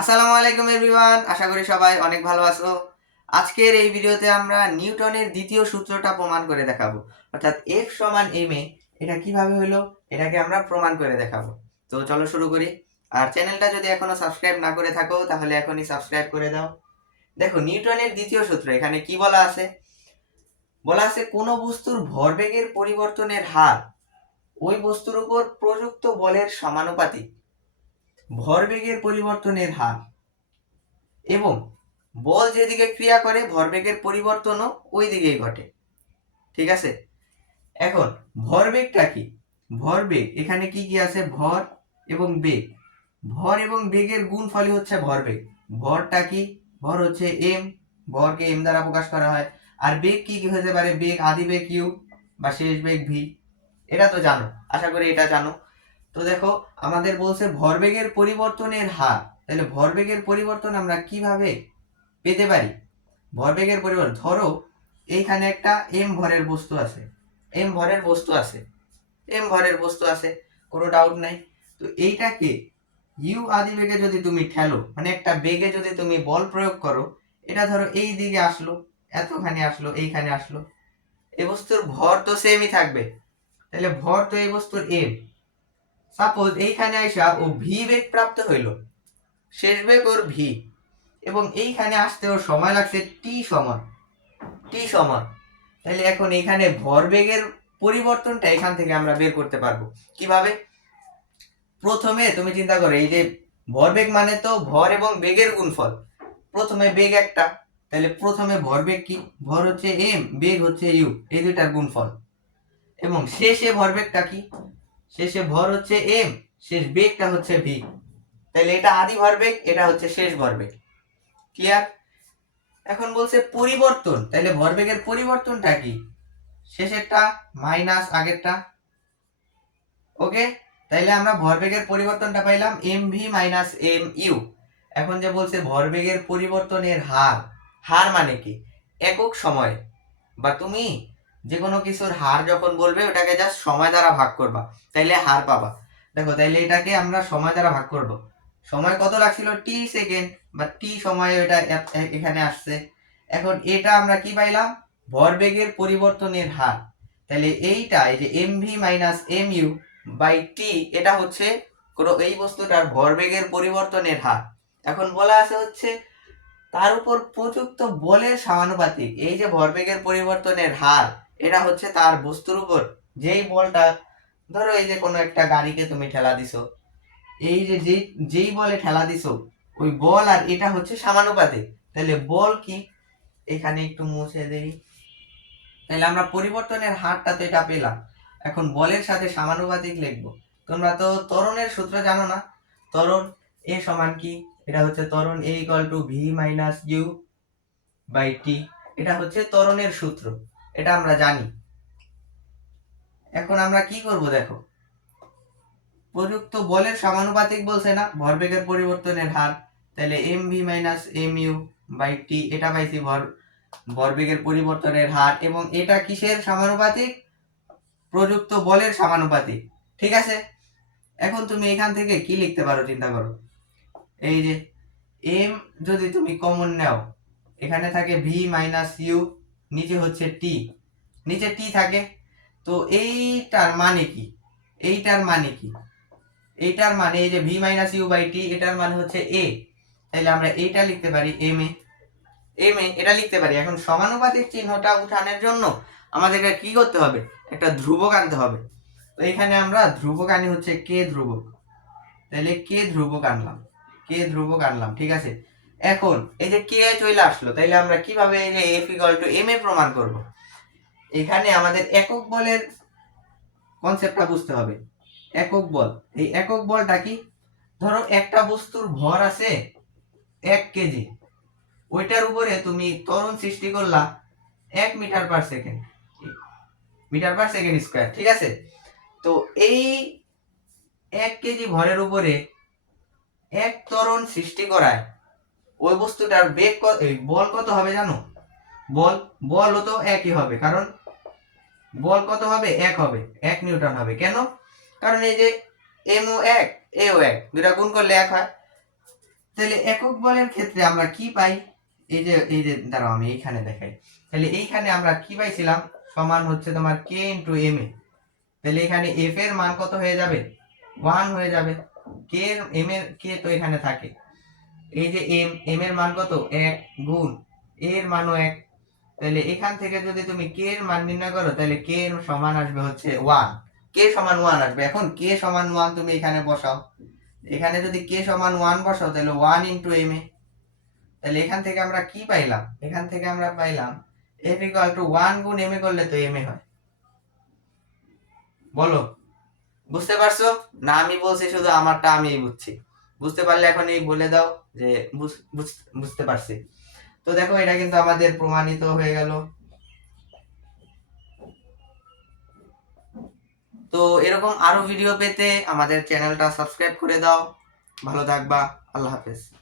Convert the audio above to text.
আসসালামু আলাইকুম এভরিওয়ান, আশা করি সবাই অনেক ভালো আছো। আজকের এই ভিডিওতে আমরা নিউটনের দ্বিতীয় সূত্রটা প্রমাণ করে দেখাবো। অর্থাৎ এফ সমান এম এ এটা কীভাবে হলো, এটাকে আমরা প্রমাণ করে দেখাবো। তো চলো শুরু করি। আর চ্যানেলটা যদি এখনও সাবস্ক্রাইব না করে থাকো, তাহলে এখনই সাবস্ক্রাইব করে দাও। দেখো, নিউটনের দ্বিতীয় সূত্র, এখানে কি বলা আছে? বলা আছে, কোনো বস্তুর ভরবেগের পরিবর্তনের হার ওই বস্তুর উপর প্রযুক্ত বলের সমানুপাতিক। ভরবেগের পরিবর্তনের হার। এবং বল যেদিকে ক্রিয়া করে, ভরবেগের পরিবর্তনও ওই দিকেই ঘটে। ঠিক আছে? এখন ভরবেগটা কি? ভরবেগ, এখানে কি কি আছে? ভর এবং বেগ। ভর এবং বেগের গুণ ফলই হচ্ছে ভরবেগ। ভরটা কি? ভর হচ্ছে এম ভরকে এম দ্বারা প্রকাশ করা হয়। আর বেগ কি কি হতে পারে? বেগ আদি বেগ ইউ বা শেষ বেগ ভি এটা তো জানো। আশা করি এটা জানো। তো দেখো, আমাদের বলছে ভরবেগের পরিবর্তনের হার। তাহলে ভরবেগের পরিবর্তন আমরা কীভাবে পেতে পারি? ভরবেগের পরিবর্তন, ধরো এইখানে একটা এম ভরের বস্তু আছে এম ভরের বস্তু আছে এম ভরের বস্তু আছে, কোনো ডাউট নাই। তো এইটাকে ইউ আদি বেগে যদি তুমি ঠেলো মানে একটা বেগে যদি তুমি বল প্রয়োগ করো, এটা ধরো এই দিকে আসলো, এতখানি আসলো, এইখানে আসলো, এই বস্তুর ভর তো সেমই থাকবে। তাহলে ভর তো এই বস্তুর এম সাপোজ এইখানে আইসা ও ভি বেগ প্রাপ্ত হইল। শেষ বেগ ওর ভি এবং এইখানে আসতে ওর সময় লাগছে টি সমান। টি সমান। তাহলে এখন এখানে ভরবেগের পরিবর্তনটা এখান থেকে আমরা বের করতে পারব। কীভাবে? প্রথমে তুমি চিন্তা করো, এই যে ভরবেগ মানে তো ভর এবং বেগের গুণফল। প্রথমে বেগ একটা তাহলে প্রথমে ভরবেগ কি? ভর হচ্ছে এম বেগ হচ্ছে ইউ এই দুইটার গুণফল। এবং শেষে ভরবেগটা কি? শেষে ভর হচ্ছে এম শেষ বেগটা হচ্ছে ভি তাহলে এটা আদি ভরবেগ এটা হচ্ছে শেষ ভরবেগ ক্লিয়ার এখন বলছে পরিবর্তন তাহলে ভরবেগের পরিবর্তনটা কি? শেষেরটা মাইনাস আগেরটা। ওকে তাইলে আমরা ভরবেগের পরিবর্তনটা পাইলাম M V minus M U এখন যে বলছে ভরবেগের পরিবর্তনের হার হার মানে কি? একক সময়। বা তুমি যে কোনো কিছুর হার যখন বলবে, ওটাকে জাস্ট সময় দ্বারা ভাগ করবা। তাইলে হার পাবা। দেখো, তাইলে এটাকে আমরা সময় দ্বারা ভাগ করব। সময় কত লাগছিল? টি সেকেন্ড বা টি সময়ে এটা এখানে আসছে। এখন এটা আমরা কি পাইলাম? ভরবেগের পরিবর্তনের হার। তাহলে এইটা, এই যে M V minus M U by T এটা হচ্ছে কোনো, এই বস্তুটার ভরবেগের পরিবর্তনের হার। এখন বলা আছে হচ্ছে, তার উপর প্রযুক্ত বলের সমানুপাতিক, এই যে ভরবেগের পরিবর্তনের হার এটা হচ্ছে তার বস্তুর উপর। যেই বলটা, ধরো এই যে কোনো একটা গাড়িকে তুমি ঠেলা দিছো, এই যে যেই যেই বলে ঠেলা দিছো, ওই বল আর এটা হচ্ছে সমানুপাতিক। তাহলে বল কি? এখানে একটু মুছে দেই। তাহলে আমরা পরিবর্তনের হারটা তো এটা পেলাম। এখন বলের সাথে সমানুপাতিক লিখব। তোমরা তো ত্বরণের সূত্র জানো না? তরণ এ সমান কি? এটা হচ্ছে ত্বরণ A equal to V minus U by T এটা হচ্ছে ত্বরণের সূত্র। এটা আমরা জানি। এখন আমরা কি করব দেখো? প্রযুক্ত বলের সমানুপাতিক বলছে না, ভরবেগের পরিবর্তনের হার। তাহলে M V minus M U by T এটা পাইছি ভর, ভরবেগের পরিবর্তনের হার। এবং এটা কিসের সমানুপাতিক? প্রযুক্ত বলের সমানুপাতিক। ঠিক আছে? এখন তুমি এখান থেকে কি লিখতে পারো চিন্তা করো? এই যে এম যদি তুমি কমন নাও, এখানে থাকে ভি মাইনাস ইউ নিচে হচ্ছে টি নিচে টি থাকে। তো এইটার মানে কি? এইটার মানে কি? এইটার মানে এই যে V minus U by T এটার মানে হচ্ছে এ তাহলে আমরা এইটা লিখতে পারি এম এ এম এ এটা লিখতে পারি। এখন সমানুপাতিক চিহ্নটা উঠানোর জন্য আমাদেরকে কি করতে হবে? একটা ধ্রুবক আনতে হবে। তো এখানে আমরা ধ্রুবক আনি হচ্ছে কে ধ্রুবক। তাহলে কে ধ্রুবক আনলাম। কে ধ্রুবক আনলাম, ঠিক আছে? এখন, এই যে কে চলে আসলো, তাইলে আমরা কীভাবে এই যে F equal to M A প্রমাণ করব? এখানে আমাদের একক বলের কনসেপ্টটা বুঝতে হবে। একক বল, এই একক বলটা কি? ধরো একটা বস্তুর ভর আছে এক কেজি ওইটার উপরে তুমি ত্বরণ সৃষ্টি করলা এক metre per second metre per second square ঠিক আছে? তো এই এক কেজি ভরের উপরে এক ত্বরণ সৃষ্টি করায় ওই বস্তুটার বেগ বল কত হবে জানো? বল, বলও তো একই হবে, কারণ বল কত হবে? এক হবে, এক নিউটন হবে। কেন? কারণ এই যে এম ও এক এ ও এক দুটা গুণ করলে এক হয়। তাহলে একক বলের ক্ষেত্রে আমরা কি পাই? এই যে এই যে, দাঁড়াও আমি এইখানে দেখাই। তাহলে এইখানে আমরা কি পাইছিলাম? সমান হচ্ছে তোমার কে ইন্টু এম এ। তাহলে এখানে এফ এর মান কত হয়ে যাবে? ওয়ান হয়ে যাবে। কে এম এর কে তো এখানে থাকে। এই যে এম এম এর মান কত? এক গুণ এর মানও এক। তাহলে এখান থেকে যদি তুমি কে এর মান নির্ণয় করো, তাহলে কে এর সমান আসবে হচ্ছে ওয়ান কে সমান ওয়ান আসবে। এখন কে সমান ওয়ান তুমি এখানে বসাও। এখানে যদি কে সমান ওয়ান বসাও, তাহলে ওয়ান ইন্টু এম এ। তাহলে এখান থেকে আমরা কি পাইলাম? এখান থেকে আমরা পাইলাম এফ ইকুয়াল টু ওয়ান গুণ এম এ করলে তো এম এ হয়। বলো? বুঝতে পারছ? না আমি বলছি, শুধু আমারটা আমিই বুঝছি। বুঝতে পারলে এখন এই বলে দাও যে বুঝ- বুঝ- বুঝতে পারছি। তো দেখো, এটা কিন্তু আমাদের প্রমাণিত হয়ে গেল। তো এরকম আরও ভিডিও পেতে আমাদের চ্যানেলটা সাবস্ক্রাইব করে দাও। ভালো থাকবা, আল্লাহ হাফেজ।